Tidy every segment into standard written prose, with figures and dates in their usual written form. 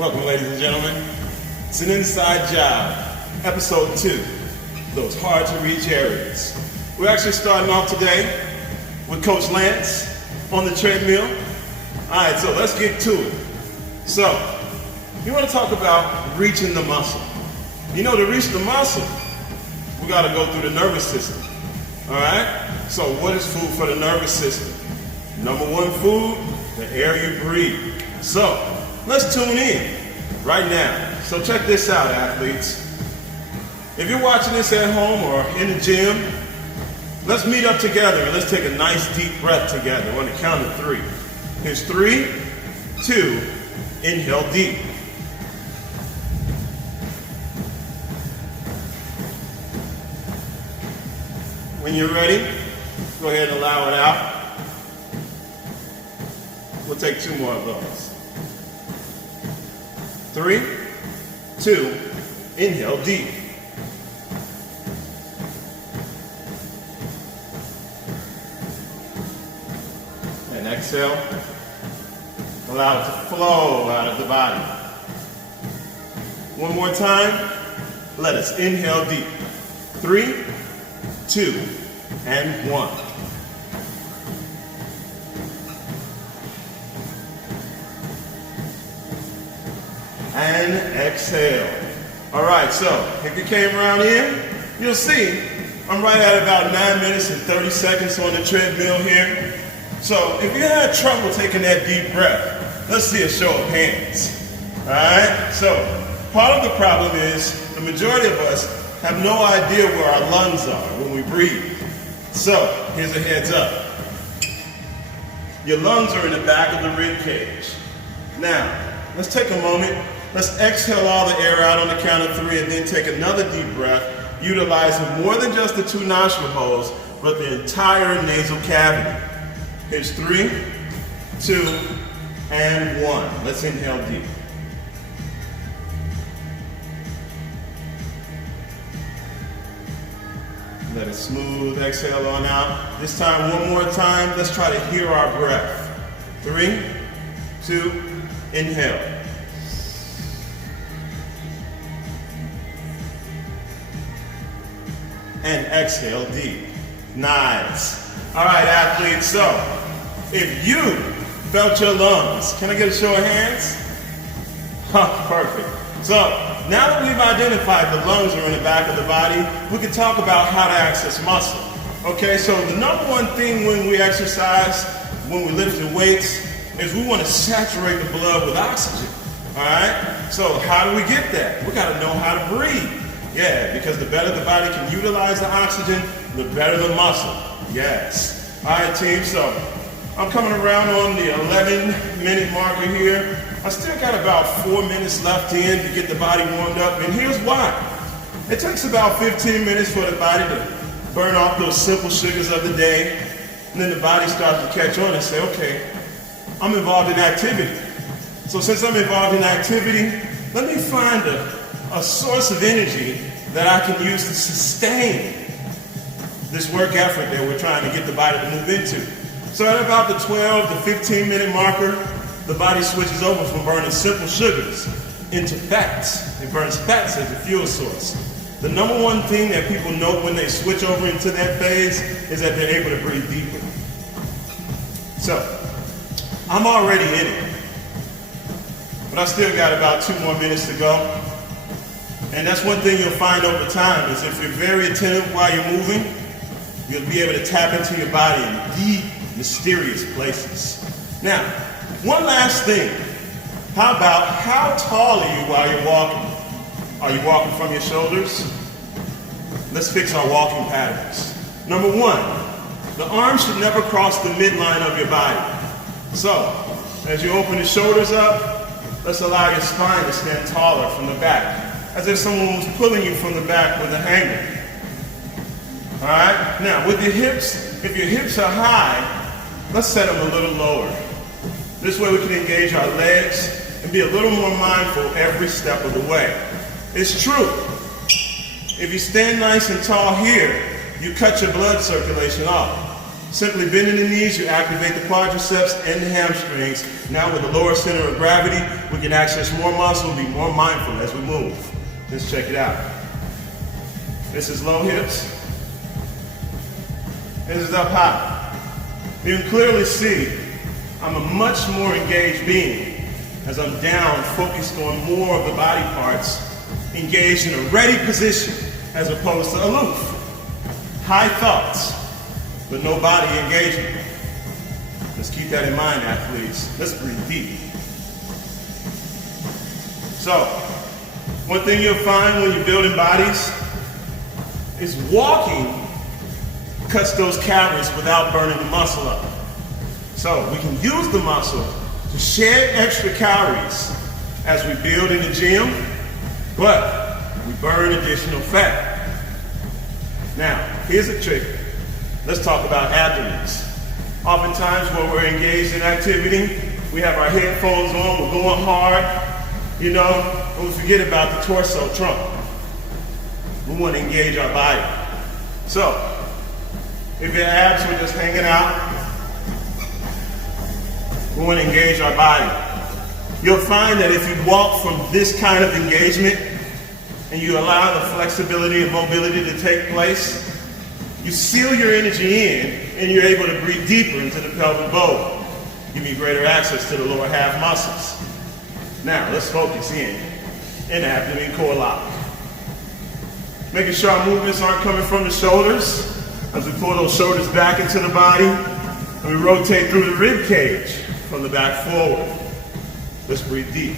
Welcome, ladies and gentlemen. It's an inside job, episode 2, those hard to reach areas. We're actually starting off today with Coach Lance on the treadmill. All right, so let's get to it. So, you want to talk about reaching the muscle. You know, to reach the muscle, we got to go through the nervous system. All right? So, what is food for the nervous system? Number one food, the air you breathe. So, let's tune in right now. So check this out, athletes. If you're watching this at home or in the gym, let's meet up together and let's take a nice deep breath together on the count of 3. Here's 3, 2, inhale deep. When you're ready, go ahead and allow it out. We'll take 2 more of those. 3, 2, inhale deep. And exhale. Allow it to flow out of the body. One more time. Let us inhale deep. 3, 2, and 1. And exhale. All right, so if you came around here, you'll see I'm right at about 9 minutes and 30 seconds on the treadmill here. So if you had trouble taking that deep breath, let's see a show of hands. All right, so part of the problem is the majority of us have no idea where our lungs are when we breathe. So here's a heads up. Your lungs are in the back of the rib cage. Now, let's take a moment. Let's exhale all the air out on the count of 3 and then take another deep breath, utilizing more than just the 2 nostril holes, but the entire nasal cavity. Here's 3, 2, and 1. Let's inhale deep. Let it smooth exhale on out. This time, one more time, let's try to hear our breath. 3, 2, inhale. And exhale deep. Nice. All right, athletes, so if you felt your lungs, can I get a show of hands? Perfect. So now that we've identified the lungs are in the back of the body, we can talk about how to access muscle. Okay, so the number one thing when we exercise, when we lift the weights, is we want to saturate the blood with oxygen. All right, so how do we get that? We got to know how to breathe. Yeah, because the better the body can utilize the oxygen, the better the muscle. Yes. All right, team, so I'm coming around on the 11-minute marker here. I still got about 4 minutes left in to get the body warmed up, and here's why. It takes about 15 minutes for the body to burn off those simple sugars of the day, and then the body starts to catch on and say, okay, I'm involved in activity. So since I'm involved in activity, let me find a source of energy that I can use to sustain this work effort that we're trying to get the body to move into. So at about the 12 to 15 minute marker, the body switches over from burning simple sugars into fats. It burns fats as a fuel source. The number one thing that people note when they switch over into that phase is that they're able to breathe deeper. So, I'm already in it, but I still got about 2 more minutes to go. And that's one thing you'll find over time is if you're very attentive while you're moving, you'll be able to tap into your body in deep, mysterious places. Now, one last thing. How about how tall are you while you're walking? Are you walking from your shoulders? Let's fix our walking patterns. Number 1, the arms should never cross the midline of your body. So, as you open the shoulders up, let's allow your spine to stand taller from the back, as if someone was pulling you from the back with a hanger. All right? Now, with your hips, if your hips are high, let's set them a little lower. This way we can engage our legs and be a little more mindful every step of the way. It's true. If you stand nice and tall here, you cut your blood circulation off. Simply bending the knees, you activate the quadriceps and the hamstrings. Now with the lower center of gravity, we can access more muscle, be more mindful as we move. Let's check it out. This is low hips. This is up high. You can clearly see I'm a much more engaged being as I'm down, focused on more of the body parts, engaged in a ready position as opposed to aloof. High thoughts, but no body engagement. Let's keep that in mind, athletes. Let's breathe deep. So, one thing you'll find when you're building bodies is walking cuts those calories without burning the muscle up. So we can use the muscle to shed extra calories as we build in the gym, but we burn additional fat. Now, here's a trick. Let's talk about abdomens. Oftentimes when we're engaged in activity, we have our headphones on, we're going hard, and we forget about the torso trunk. We want to engage our body. So, if your abs were just hanging out, we want to engage our body. You'll find that if you walk from this kind of engagement and you allow the flexibility and mobility to take place, you seal your energy in and you're able to breathe deeper into the pelvic bowl. Give you greater access to the lower half muscles. Now, let's focus in abdomen core lock. Making sure our movements aren't coming from the shoulders as we pull those shoulders back into the body and we rotate through the rib cage from the back forward. Let's breathe deep.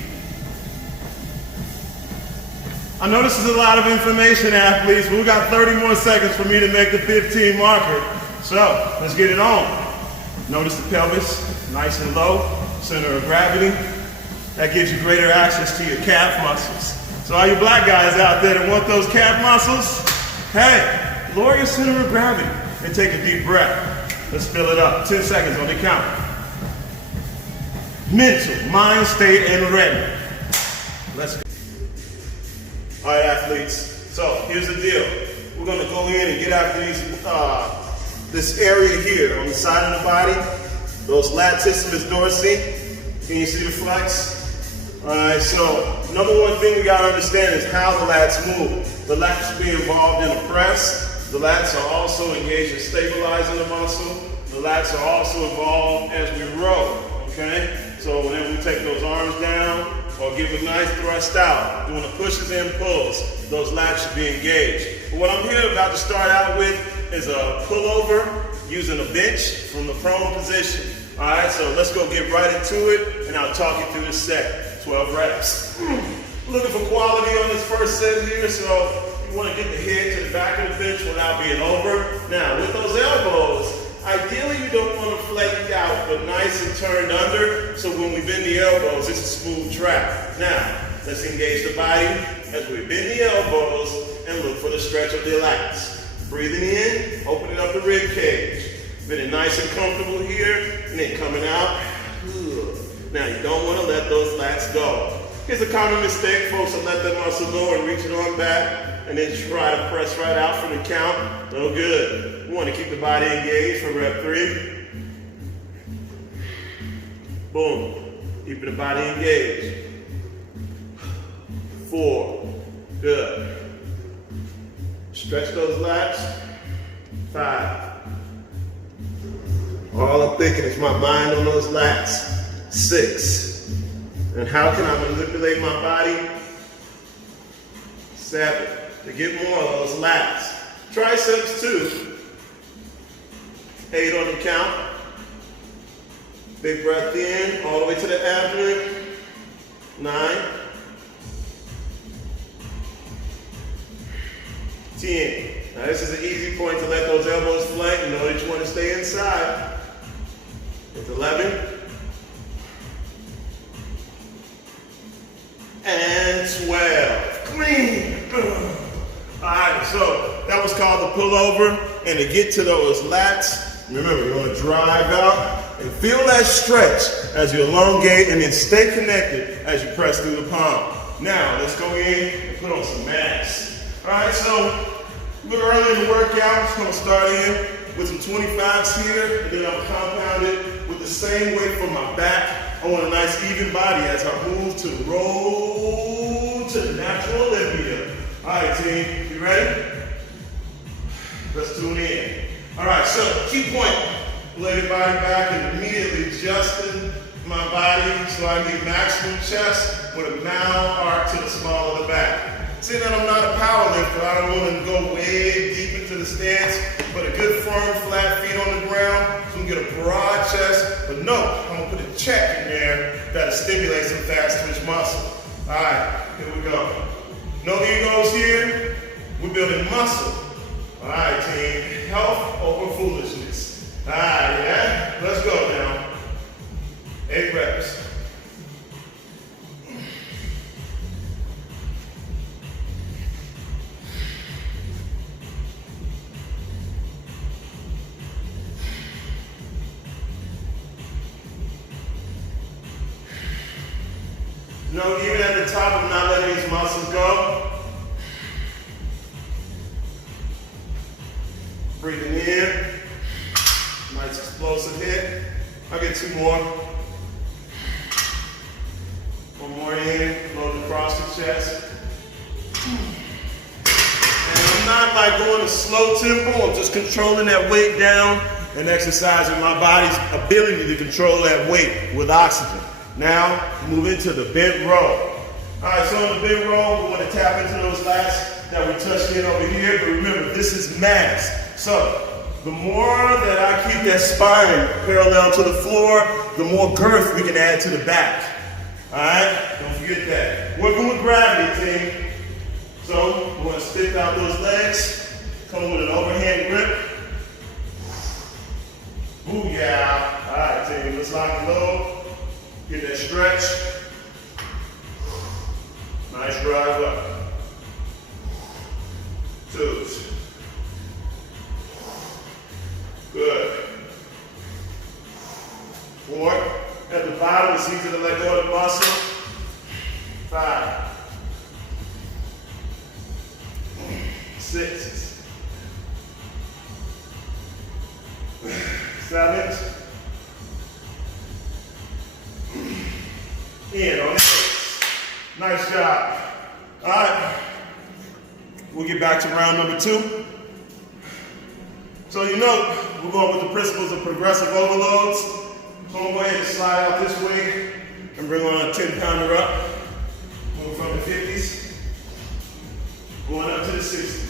I know this is a lot of information, athletes, but we got 30 more seconds for me to make the 15 marker. So let's get it on. Notice the pelvis, nice and low, center of gravity. That gives you greater access to your calf muscles. So all you black guys out there that want those calf muscles, hey, lower your center of gravity and take a deep breath. Let's fill it up. 10 seconds on the count. Mental, mind state, and ready. Let's go. All right, athletes. So here's the deal. We're going to go in and get after this area here on the side of the body. Those latissimus dorsi. Can you see the flex? All right, so number one thing we got to understand is how the lats move. The lats should be involved in a press. The lats are also engaged in stabilizing the muscle. The lats are also involved as we row, okay? So whenever we take those arms down or give a nice thrust out, doing the pushes and pulls, those lats should be engaged. But what I'm here about to start out with is a pullover using a bench from the prone position. All right, so let's go get right into it, and I'll talk you through the set. 12 reps. Looking for quality on this first set here, so you want to get the head to the back of the bench without being over. Now, with those elbows, ideally you don't want to flake out, but nice and turned under, so when we bend the elbows, it's a smooth track. Now, let's engage the body as we bend the elbows and look for the stretch of the lats. Breathing in, opening up the rib cage. Feeling nice and comfortable here, and then coming out. Now, you don't want to let those lats go. Here's a common mistake. Folks will let that muscle go and reach it on back, and then try to press right out for the count. No good. We want to keep the body engaged for rep 3. Boom. Keeping the body engaged. 4. Good. Stretch those lats. 5. All I'm thinking is my mind on those lats. 6. And how can I manipulate my body? 7. To get more of those lats. Triceps 2. 8 on the count. Big breath in, all the way to the abdomen. 9. 10. Now this is an easy point to let those elbows flank. You know that you want to stay inside. It's 11. And 12. Clean. All right, so that was called the pullover. And to get to those lats, remember, you want to drive out and feel that stretch as you elongate and then stay connected as you press through the palm. Now, let's go in and put on some mats. All right, so a little early in the workout, just going to start in with some 25s here, and then I'll compound it with the same weight for my back. I want a nice even body as I move to the roll to the natural Olympia. All right, team, you ready? Let's tune in. All right, so key point. Lay the body back and immediately adjusting my body so I get maximum chest with a mild arc to the small of the back. See that I'm not a power lifter. I don't want to go way deep into the stance, but a good firm, flat feet on the ground so we can get a broad chest. But no, I'm going to put a check in there that'll stimulate some fast twitch muscle. All right, here we go. No egos here. We're building muscle. All right, team. Health over foolishness. All right, yeah? Let's go now. 8 reps. No, even at the top, I'm not letting these muscles go. Breathing in. Nice explosive hit. I'll get 2 more. 1 more in, load across the chest. And I'm not like going a slow tempo, I'm just controlling that weight down and exercising my body's ability to control that weight with oxygen. Now, move into the bent row. All right, so on the bent row, we want to tap into those lats that we touched in over here, but remember, this is mass. So, the more that I keep that spine parallel to the floor, the more girth we can add to the back. All right, don't forget that. Working with gravity, team. So, we're going to stick out those legs, come with an overhand grip. Ooh, yeah. All right, team, let's lock and load. Get that stretch. Nice drive up. 2s. Good. 4. At the bottom, it's easy to let go of the muscle. 5. 6. 7. In on it. Nice job. All right. We'll get back to round number 2. So you know, we're going with the principles of progressive overloads. So I'm going to go ahead and slide out this way and bring on a 10-pounder up. Moving from the 50s, going up to the 60s.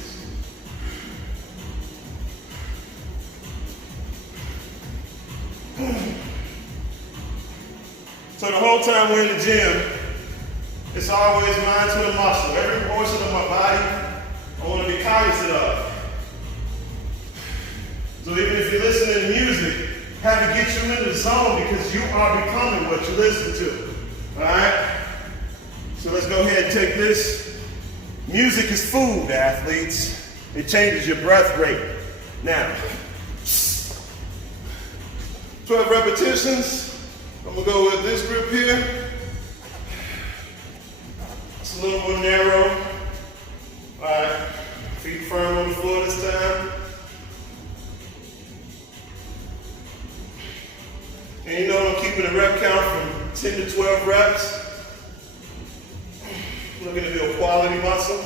So the whole time we're in the gym, it's always mind to the muscle. Every portion of my body, I want to be cognizant of. So even if you're listening to music, have to get you in the zone because you are becoming what you listen to. All right? So let's go ahead and take this. Music is food, athletes. It changes your breath rate. Now, 12 repetitions. I'm going to go with this grip here. It's a little more narrow. All right. Feet firm on the floor this time. And you know I'm keeping a rep count from 10 to 12 reps. I'm looking to build quality muscle.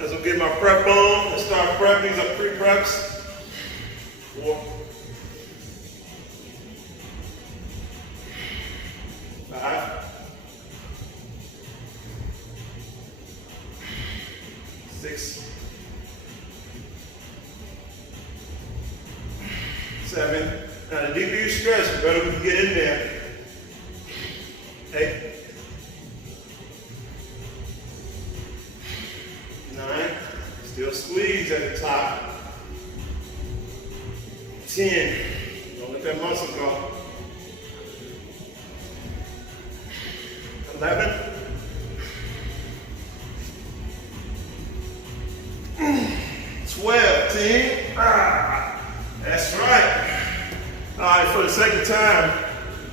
As I get my prep on, let's start prepping. These are pre-preps. 4. 5. 6. 7. Now the deeper you stretch, the better we can get in there. 8. 9. Still squeeze at the top. 10. Don't let that muscle go. 11. 12, team. That's right. All right, for the sake of time,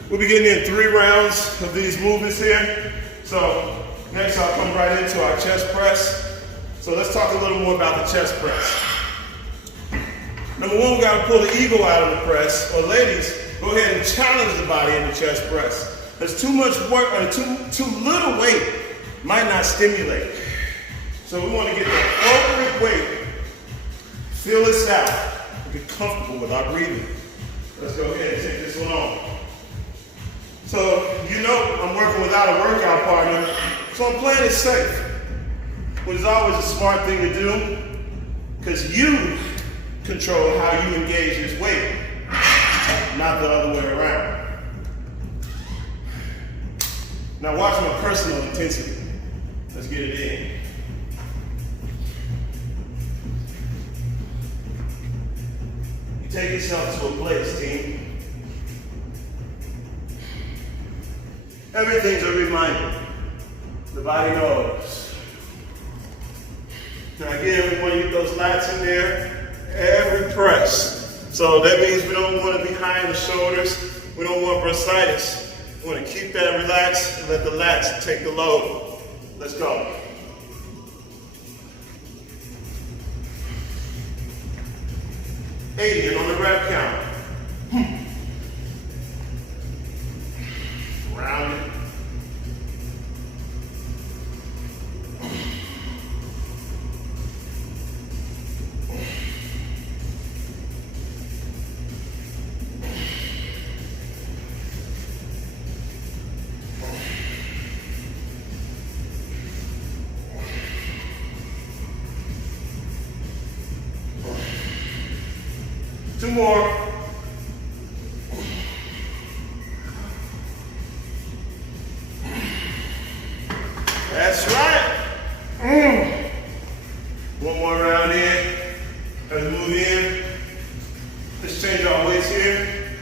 we'll be getting in 3 rounds of these movements here. So next I'll come right into our chest press. So let's talk a little more about the chest press. Number one, we gotta pull the ego out of the press, or ladies, go ahead and challenge the body in the chest press. There's too much work, or too little weight might not stimulate. So we wanna get the appropriate weight, feel this out, and get comfortable with our breathing. Let's go ahead and take this one on. So, you know I'm working without a workout partner, so I'm playing it safe, which is always a smart thing to do, because you control how you engage this weight, not the other way around. Now watch my personal intensity. Let's get it in. You take yourself to a place, team. Everything's a reminder. The body knows. Can I get everyone to get those lats in there? Every press. So that means we don't want to be high in the shoulders. We don't want bursitis. We want to keep that relaxed and let the lats take the load. Let's go. And on the rep count. Round it. Two more. That's right. One more round in. As we move in, let's change our weights here.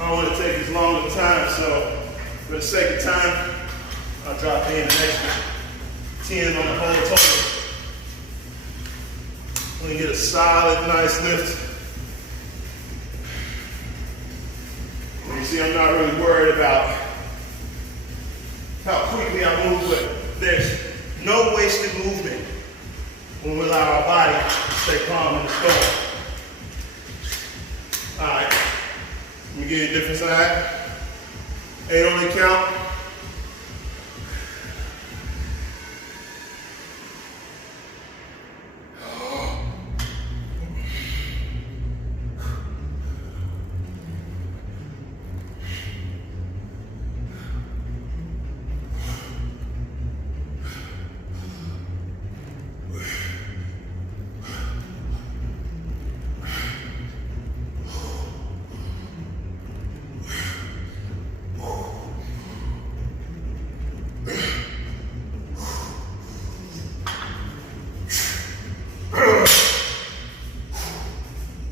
I don't want to take as long of time, so for the sake of time, I'll drop in an extra 10 on the whole total. Let me get a solid, nice lift. You see, I'm not really worried about how quickly I move, but there's no wasted movement when we allow our body to stay calm in the storm. All right, let me get you a different side. 8 on the count.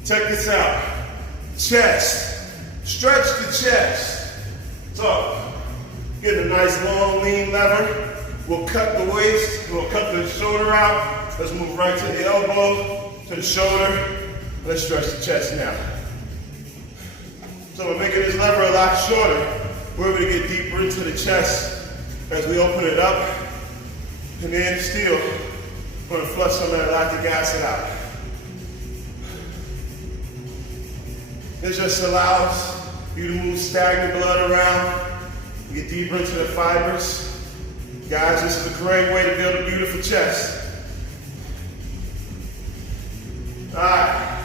Check this out. Chest. Stretch the chest. So, get a nice long lean lever. We'll cut the waist. We'll cut the shoulder out. Let's move right to the elbow, to the shoulder. Let's stretch the chest now. So we're making this lever a lot shorter. We're able to get deeper into the chest as we open it up. And then still, we're going to flush some of that lactic acid out. This just allows you to move stagnant blood around, get deeper into the fibers. Guys, this is a great way to build a beautiful chest. All right,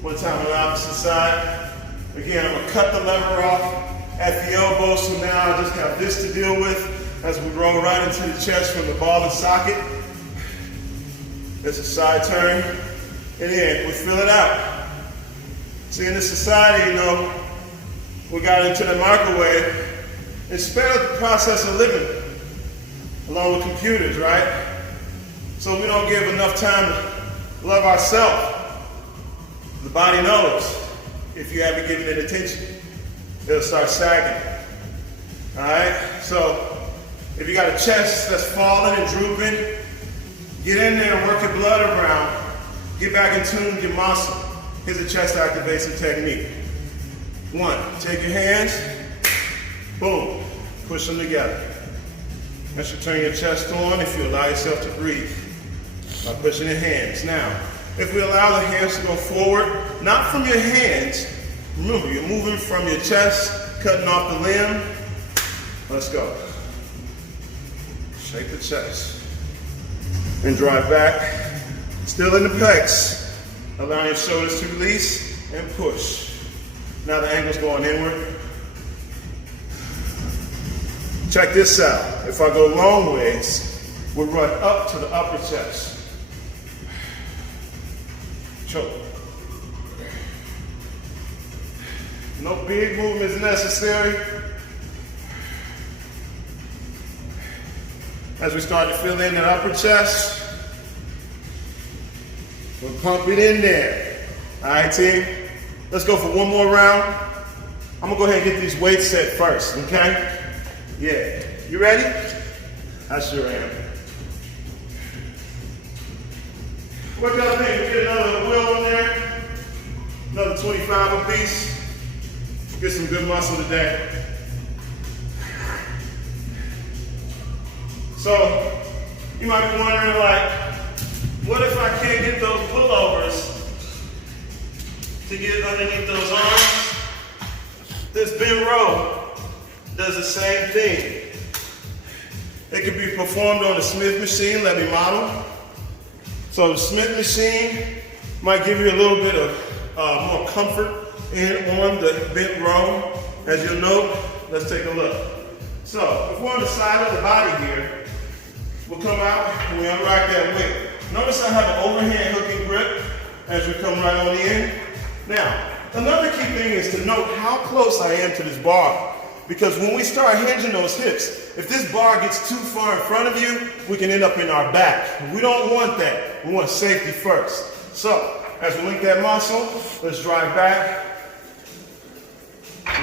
one time on the opposite side. Again, I'm gonna cut the lever off at the elbow, so now I just got this to deal with as we roll right into the chest from the ball and socket. It's a side turn, and then we fill it out. See, in this society, you know, we got into the microwave and spared the process of living, along with computers, right? So we don't give enough time to love ourselves. The body knows if you haven't given it attention, it'll start sagging. All right? So if you got a chest that's falling and drooping, get in there and work your blood around. Get back in tune with your muscle. Here's a chest activation technique. 1, take your hands, boom, push them together. That should turn your chest on if you allow yourself to breathe by pushing your hands. Now, if we allow the hands to go forward, not from your hands, remember you're moving from your chest, cutting off the limb. Let's go. Shake the chest and drive back. Still in the pecs. Allowing your shoulders to release and push. Now the ankle's going inward. Check this out. If I go long ways, we'll run up to the upper chest. Choke. No big movements necessary. As we start to fill in that upper chest, we'll pump it in there. All right, team? Let's go for one more round. I'm gonna go ahead and get these weights set first, okay? Yeah. You ready? I sure am. What y'all think? We get another wheel on there? Another 25 apiece? Get some good muscle today. So, you might be wondering, like, what if I can't get those pullovers to get underneath those arms? This bent row does the same thing. It can be performed on the Smith machine. Let me model. So the Smith machine might give you a little bit of more comfort in on the bent row. As you'll note, let's take a look. So if we're on the side of the body here, we'll come out and we unrock that weight. Notice I have an overhand hooking grip as we come right on in. Now, another key thing is to note how close I am to this bar. Because when we start hinging those hips, if this bar gets too far in front of you, we can end up in our back. We don't want that. We want safety first. So, as we link that muscle, let's drive back.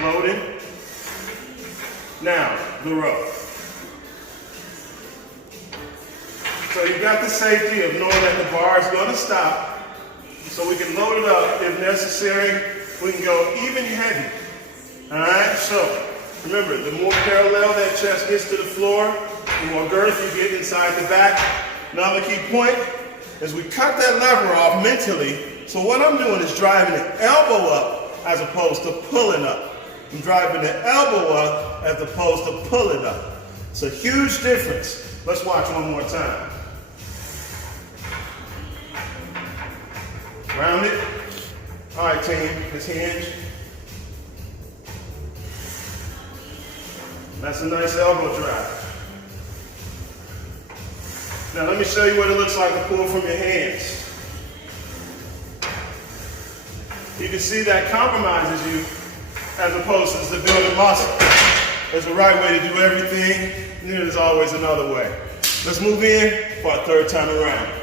Loaded. Now, the row. So you've got the safety of knowing that the bar is going to stop. So we can load it up if necessary. We can go even heavy. All right, so remember, the more parallel that chest gets to the floor, the more girth you get inside the back. Another key point is we cut that lever off mentally. So what I'm doing is driving the elbow up as opposed to pulling up. I'm driving the elbow up as opposed to pulling up. It's a huge difference. Let's watch one more time. Round it. All right, team, let's hinge. That's a nice elbow drive. Now let me show you what it looks like to pull from your hands. You can see that compromises you as opposed to building muscle. There's a right way to do everything, and there's always another way. Let's move in for our third time around.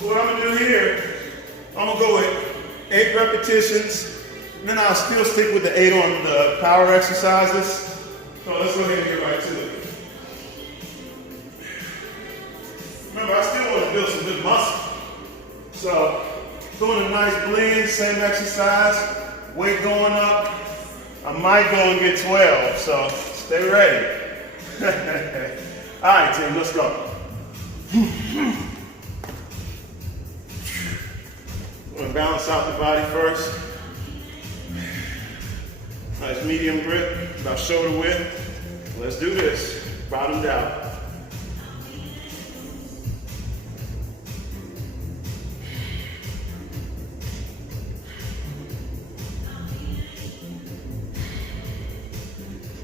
What I'm gonna do here, I'm gonna go with 8 repetitions, and then I'll still stick with the 8 on the power exercises. So let's go ahead and get right to it. Remember, I still want to build some good muscle. So doing a nice blend, same exercise, weight going up. I might go and get 12, so stay ready. All right, team, let's go. I'm going to balance out the body first. Nice medium grip, about shoulder width. Let's do this. Bottomed out.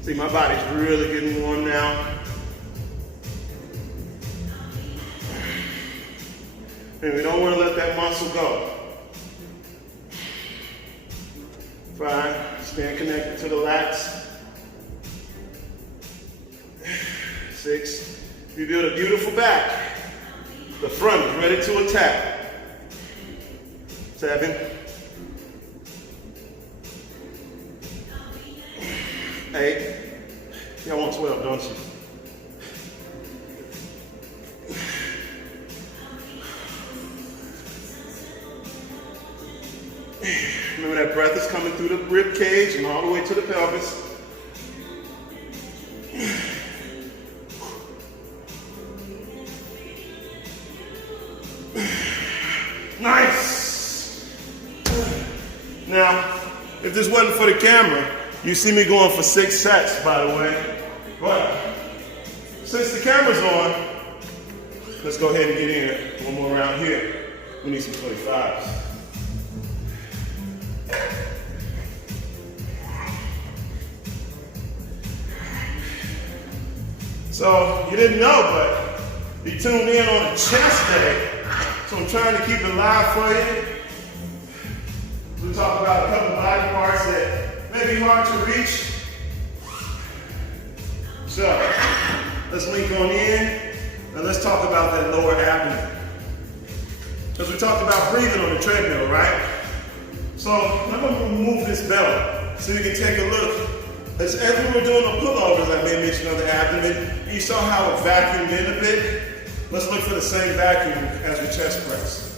See, my body's really getting warm now. And we don't want to let that muscle go. 5, stand connected to the lats. 6, you build a beautiful back. The front is ready to attack. 7, 8, y'all want 12, don't you? coming through the rib cage and all the way to the pelvis. Nice. Now, if this wasn't for the camera, you see me going for 6 sets, by the way. But since the camera's on, let's go ahead and get in one more round here. We need some 25s. So you didn't know, but you tuned in on a chest day. So I'm trying to keep it live for you. We'll talk about a couple body parts that may be hard to reach. So let's link on in and let's talk about that lower abdomen. Because we talked about breathing on the treadmill, right? So I'm going to remove this belt so you can take a look. As we were doing the pullovers, I made mention of the abdomen. You saw how it vacuumed in a bit. Let's look for the same vacuum as the chest press.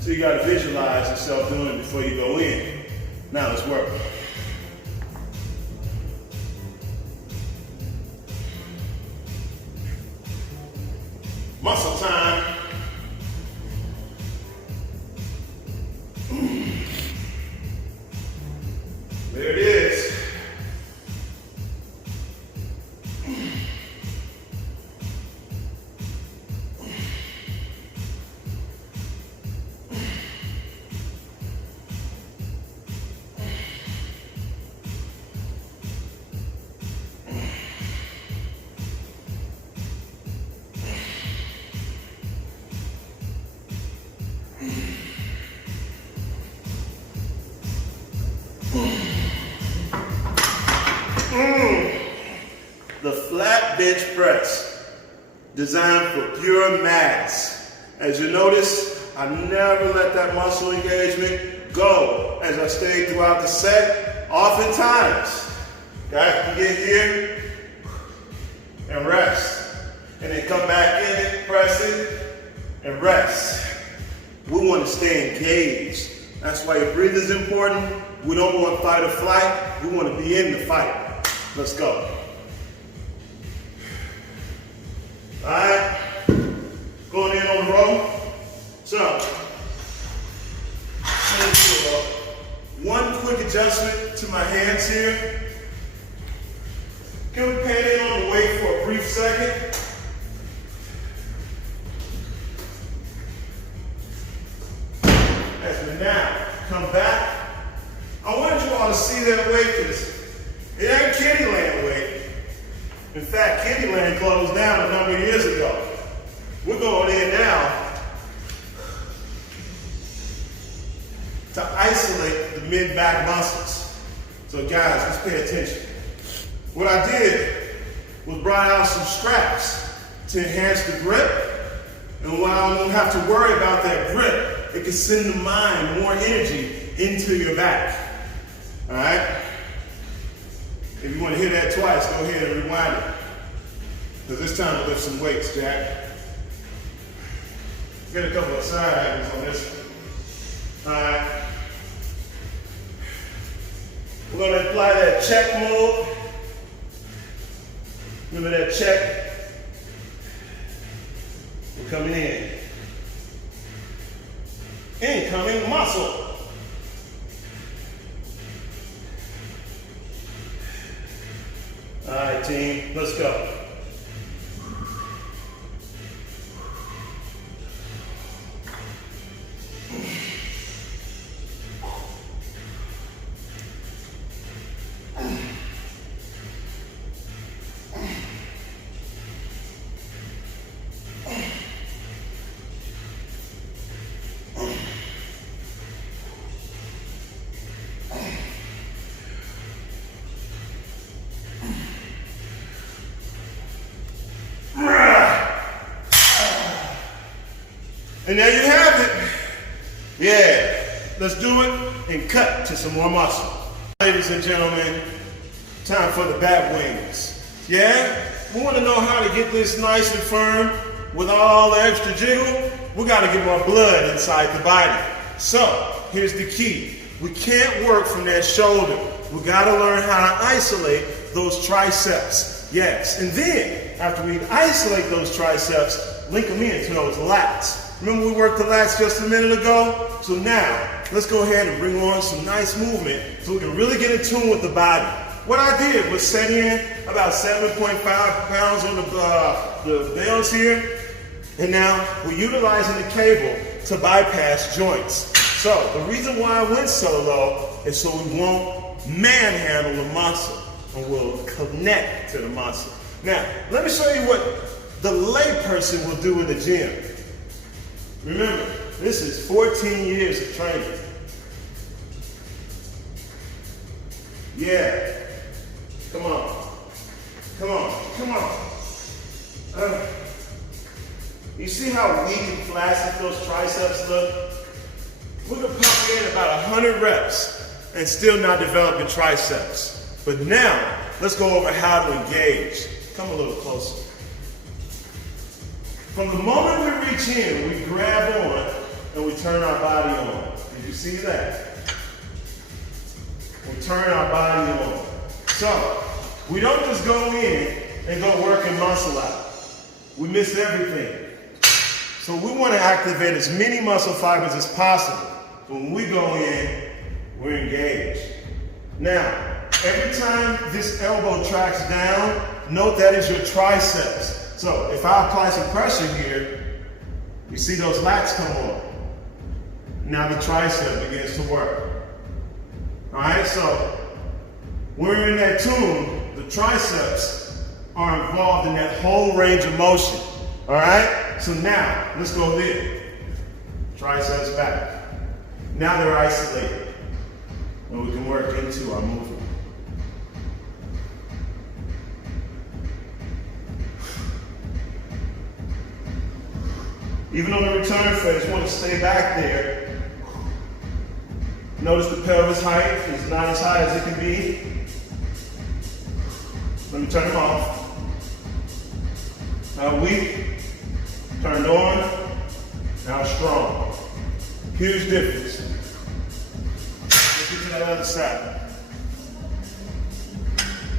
So you got to visualize yourself doing it before you go in. Now let's work. Muscle time. There it is. The flat bench press, designed for pure mass. As you notice, I never let that muscle engagement go as I stayed throughout the set. Oftentimes, guys can get here and rest, and then come back in it, press it, and rest. We want to stay engaged. That's why your breathing is important. We don't want fight or flight. We want to be in the fight. Let's go. All right, going in on the row. So, one quick adjustment to my hands here. Can we pan in on the weight for a brief second? As we now come back, I wanted you all to see that weight because it ain't Kittyland weight. In fact, Kittyland closed down a number of years ago. We're going in now to isolate the mid-back muscles. So guys, let's pay attention. What I did was brought out some straps to enhance the grip. And while I don't have to worry about that grip, it can send the mind more energy into your back. All right? If you want to hear that twice, go ahead and rewind it. Because it's time to lift some weights, Jack. Get a couple of side angles on this one. All right. We're going to apply that check move. Remember that check? We're coming in. Incoming muscle. All right, team, let's go. And there you have it. Yeah, let's do it and cut to some more muscle. Ladies and gentlemen, time for the bat wings. Yeah? We want to know how to get this nice and firm without all the extra jiggle. We got to get more blood inside the body. So, here's the key. We can't work from that shoulder. We got to learn how to isolate those triceps. Yes. And then, after we isolate those triceps, link them into those lats. Remember we worked the lats just a minute ago? So now, let's go ahead and bring on some nice movement so we can really get in tune with the body. What I did was set in about 7.5 pounds on the bells here. And now we're utilizing the cable to bypass joints. So the reason why I went so low is so we won't manhandle the muscle and we'll connect to the muscle. Now, let me show you what the lay person will do in the gym. Remember, this is 14 years of training. Yeah. Come on. Come on. Come on. You see how weak and flaccid those triceps look? We could pump in about 100 reps and still not develop your triceps. But now, let's go over how to engage. Come a little closer. From the moment we reach in, we grab on and we turn our body on. Did you see that? We turn our body on. So, we don't just go in and go working muscle out. We miss everything. So we want to activate as many muscle fibers as possible. When we go in, we're engaged. Now, every time this elbow tracks down, note that is your triceps. So if I apply some pressure here, you see those lats come on. Now the tricep begins to work. All right, so when we're in that tune, the triceps are involved in that whole range of motion. All right, so now let's go there. Triceps back. Now they're isolated, and we can work into our movement. Even on the return phase, you want to stay back there. Notice the pelvis height is not as high as it can be. Let me turn them off. Now weak, turned on, now strong. Huge difference. Let's get to that other side.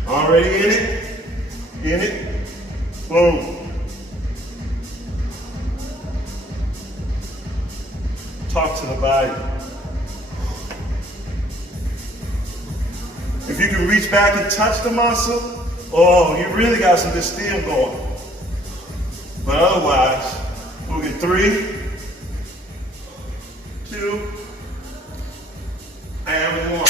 Already in it, boom. Talk to the body. If you can reach back and touch the muscle, oh, you really got some steam going. But otherwise, we'll get 3, 2, and 1.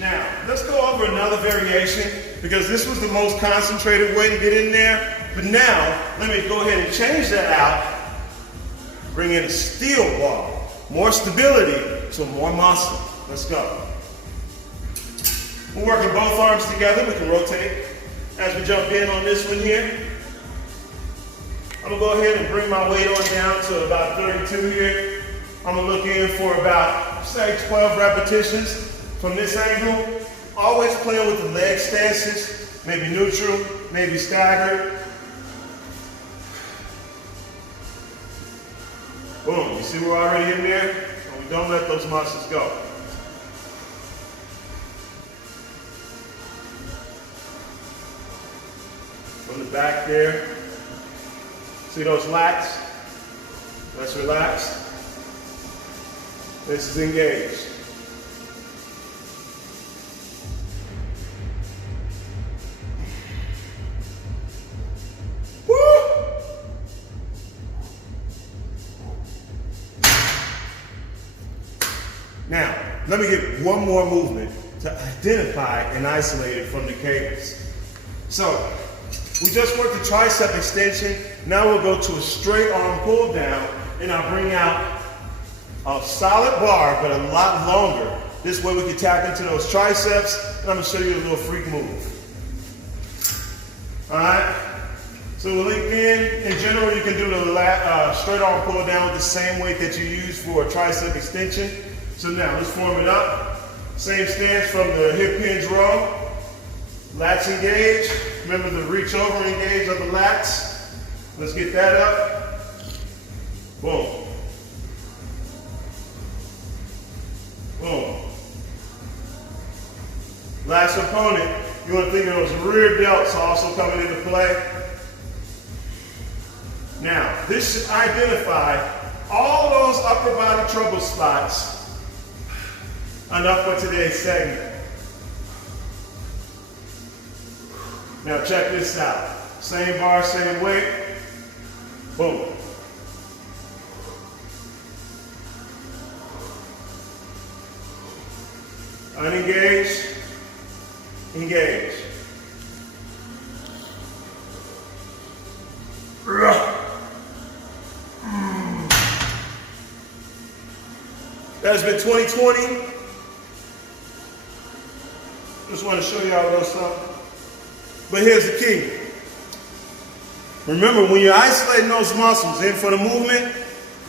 Now, let's go over another variation because this was the most concentrated way to get in there. But now, let me go ahead and change that out. Bring in a steel bar. More stability, so more muscle. Let's go. We're working both arms together. We can rotate as we jump in on this one here. I'm gonna go ahead and bring my weight on down to about 32 here. I'm gonna look in for about, say, 12 repetitions from this angle. Always playing with the leg stances, maybe neutral, maybe staggered. Boom, you see we're already in there? And we don't let those muscles go. From the back there, see those lats? Let's relax. This is engaged. Now, let me get one more movement to identify and isolate it from the cables. So, we just worked the tricep extension. Now we'll go to a straight arm pull down, and I'll bring out a solid bar, but a lot longer. This way we can tap into those triceps, and I'm gonna show you a little freak move. All right? So we'll link in general, you can do the straight arm pull down with the same weight that you use for a tricep extension. So now let's form it up. Same stance from the hip hinge row. Lats engage. Remember the reach over engage of the lats. Let's get that up. Boom. Boom. Last opponent, you want to think of those rear delts also coming into play. Now, this should identify all those upper body trouble spots. Enough for today's segment. Now check this out. Same bar, same weight. Boom. Unengage. Engage. That has been 2020. Just want to show y'all a little something. But here's the key. Remember, when you're isolating those muscles in for the movement,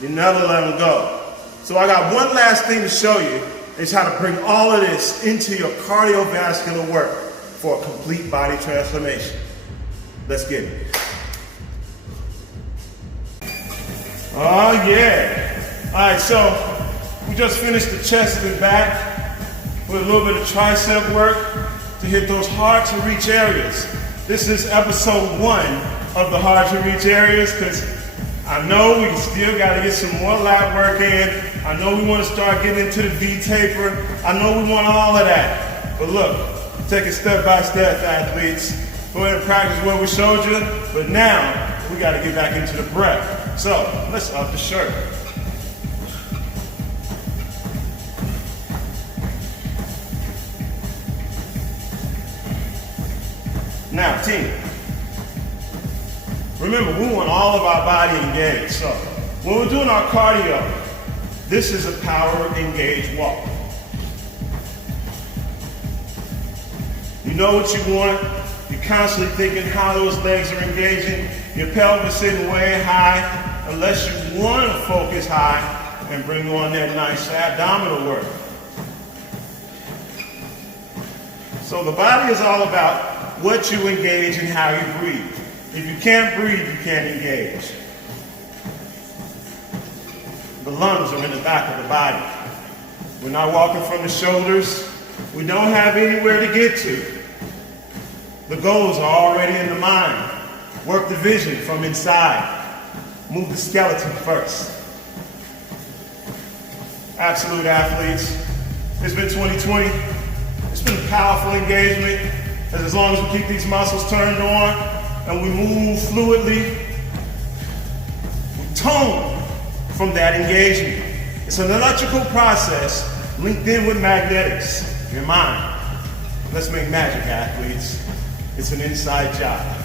you never let them go. So I got one last thing to show you, is how to bring all of this into your cardiovascular work for a complete body transformation. Let's get it. Oh yeah. All right, so we just finished the chest and back with a little bit of tricep work to hit those hard to reach areas. This is episode 1 of the hard to reach areas, because I know we still got to get some more lat work in. I know we want to start getting into the V taper. I know we want all of that. But look, take it step by step, athletes. Go ahead and practice what we showed you, but now we got to get back into the breath. So let's up the shirt. Now, team, remember, we want all of our body engaged. So when we're doing our cardio, this is a power engaged walk. You know what you want. You're constantly thinking how those legs are engaging. Your pelvis sitting way high, unless you want to focus high and bring on that nice abdominal work. So the body is all about what you engage and how you breathe. If you can't breathe, you can't engage. The lungs are in the back of the body. We're not walking from the shoulders. We don't have anywhere to get to. The goals are already in the mind. Work the vision from inside. Move the skeleton first. Absolute athletes. It's been 2020. It's been a powerful engagement. As long as we keep these muscles turned on and we move fluidly, we tone from that engagement. It's an electrical process linked in with magnetics, your mind. Let's make magic, athletes. It's an inside job.